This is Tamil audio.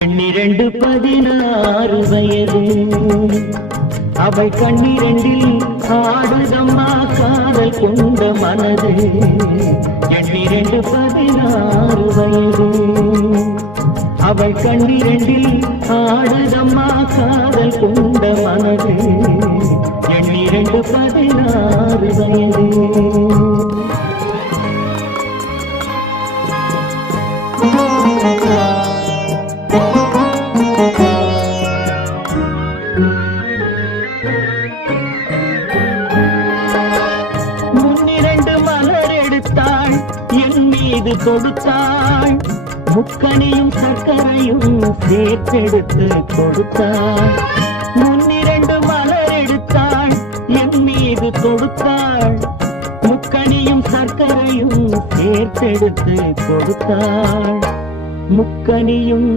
12 16 வயது அவள் கண்ணிரண்டில் ஆடுதம்மா காதல் கொண்ட மனது 12 16 வயது அவள் கண்ணிரண்டில் ஆடுதம்மா காதல் கொண்ட மனது 12 16 வயது என் மீது தொடுத்தாள் முக்கனியும் சர்க்கரையும் சேர்த்தெடுத்து கொடுத்தாள் முன்னிரண்டு மலர் எடுத்தாள் என் மீது தொடுத்தாள் முக்கனியும் சர்க்கரையும் சேர்த்தெடுத்து கொடுத்தாள் முக்கனியும்